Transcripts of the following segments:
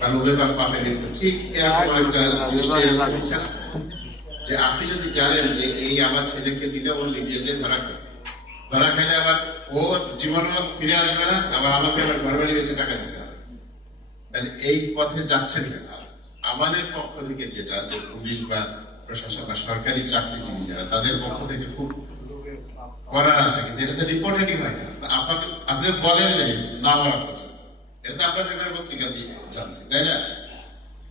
তার বা পাপে মৃত্যু ঠিক এরকম একটা এরকম যে আপনি যদি জানেন যে এই আমার ছেলেকে দিলে যে ধরা ধরা আবার ও জীবনও ফিরে আসবে না, আবার আমাকে আবার বেশি টাকা দিতে হবে। তাহলে এই পথে আমাদের পক্ষ থেকে যেটা যে পুলিশ বা প্রশাসন বা সরকারি চাকরিজীবী যারা, তাদের পক্ষ থেকে খুব করার আছে, কিন্তু এটা তো রিপোর্টেডই হয় না। আপনাকে আপনি বলেন না বলা পর্যন্ত এটা তো আপনার পত্রিকা দিয়ে জানছি তাই না?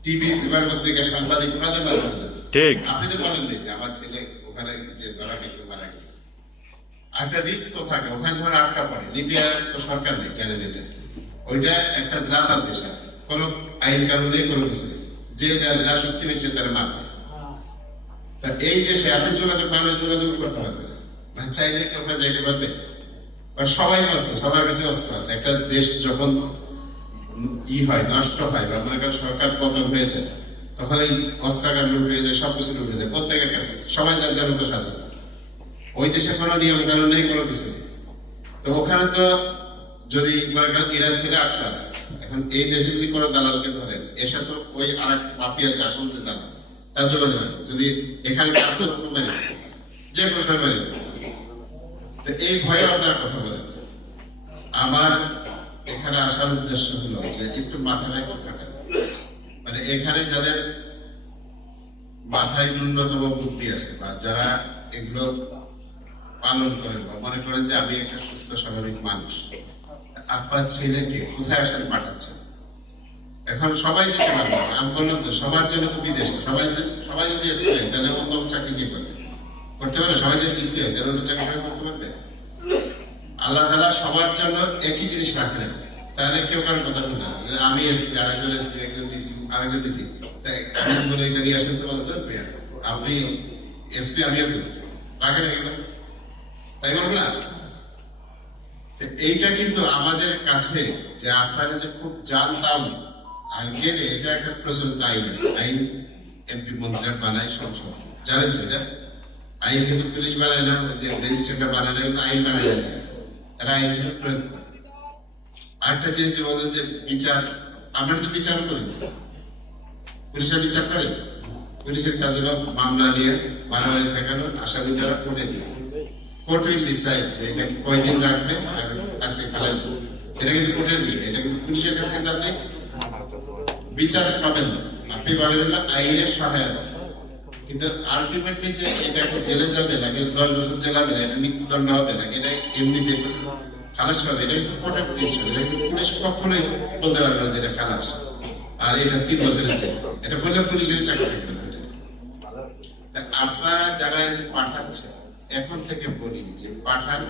টিভি পত্রিকা সাংবাদিক ওনাদের মাধ্যমে যাচ্ছে ঠিক। আপনি তো বলেন যে আমার ছেলে ওখানে যে ধরা গেছে মারা গেছে। একটা রিস্ক থাকে ওখানে যখন আটকা পড়ে লিবিয়া তো সরকার নেই জানেন এটা। ওইটা একটা দেশ কোনো আইন কানুনে কোনো কিছু নেই। যে যা যা শক্তি বেশি তারা মারবে তা এই দেশে আপনি যোগাযোগ যোগাযোগ করতে পারবে না। মানে চাইলে কি ওখানে যাইতে পারবে? সবাই অস্ত্র সবার কাছে অস্ত্র আছে। একটা দেশ যখন ই হয়, নষ্ট হয়, বা মনে করেন সরকার পতন হয়ে যায় তখন এই অস্ত্রাগার লুটে যায় সব কিছু লুটে যায়, প্রত্যেকের কাছে সবাই যার যার মতো স্বাধীন। ওই দেশে কোনো নিয়ম কানুন নেই, কোনো কিছু তো ওখানে তো যদি মনে করেন ইরান ছেলে আটকা আছে, এখন এই দেশে যদি কোনো দালালকে ধরেন, এসে তো ওই আর এক মাফিয়া আছে, আসল যে দালাল, তার যোগাযোগ আছে। যদি এখানে কাউকে মেরে যে কোনো সময় মেরে তো এই ভয়ে আপনারা কথা বলেন। আমার এখানে আসার উদ্দেশ্য হলো যে একটু মাথা রেখে থাকেন মানে এখানে যাদের মাথায় ন্যূনতম বুদ্ধি আছে বা যারা এগুলো পালন করেন বা মনে করেন যে আমি একটা সুস্থ, স্বাভাবিক মানুষ আপনার ছেলেকে কোথায় আসলে পাঠাচ্ছেন এখন সবাই যেতে পারবে আমি বললাম তো সবার জন্য তো বিদেশ সবাই সবাই যদি এসে তাহলে অন্য চাকরি কি করবে? করতে পারে সবাই যদি হয় তাহলে অন্য চাকরি করতে পারবে? আল্লাহ তালা সবার জন্য একই জিনিস রাখে না তাহলে কেউ কারোর কথা শুনবে না। আমি এসপি আরেকজন এসপি একজন ডিসি আরেকজন ডিসি যদি বলি এটা নিয়ে আসতে বলে ধরবে আপনি এসপি তাই এইটা কিন্তু আমাদের কাছে যে আপনারা যে খুব জানতাম, আর গেলে এটা একটা প্রচলিত আইন আছে। আইন এমপি মন্ত্রীরা বানায় সংসদ জানেন তো এটা? আইন কিন্তু পুলিশ বানায় না যে ম্যাজিস্ট্রেটরা বানায় না আইন বানায় না। তারা প্রয়োগ করে। আরেকটা জিনিস যে বিচার, আমরা কিন্তু বিচার করি। পুলিশের বিচার করে। পুলিশের কাজে মামলা নিয়ে ঠেকানো আসামি দ্বারা দিয়ে। কোর্ট উইল ডিসাইড এটা কয়দিন রাখবে আর আজকে এটা কিন্তু কোর্টের বিষয়। এটা কিন্তু পুলিশের কাছে কিন্তু আপনি বিচার পাবেন না। আপনি পাবেন না, আইনের সহায়তা। কিন্তু আলটিমেটলি যে এটা একটা জেলে যাবে নাকি দশ বছর জেল হবে না, এটা মৃত্যুদণ্ড হবে নাকি এটা এমনি খালাস পাবে এটা কিন্তু কোর্টের ডিসিশন এটা কিন্তু পুলিশ কখনোই বলতে পারবে না যে এটা খালাস। আর এটা তিন বছরের জেল, এটা বললে পুলিশের চাকরি থাকবে না আপনারা যারা পাঠাচ্ছেন এখন থেকে বলি যে পাঠান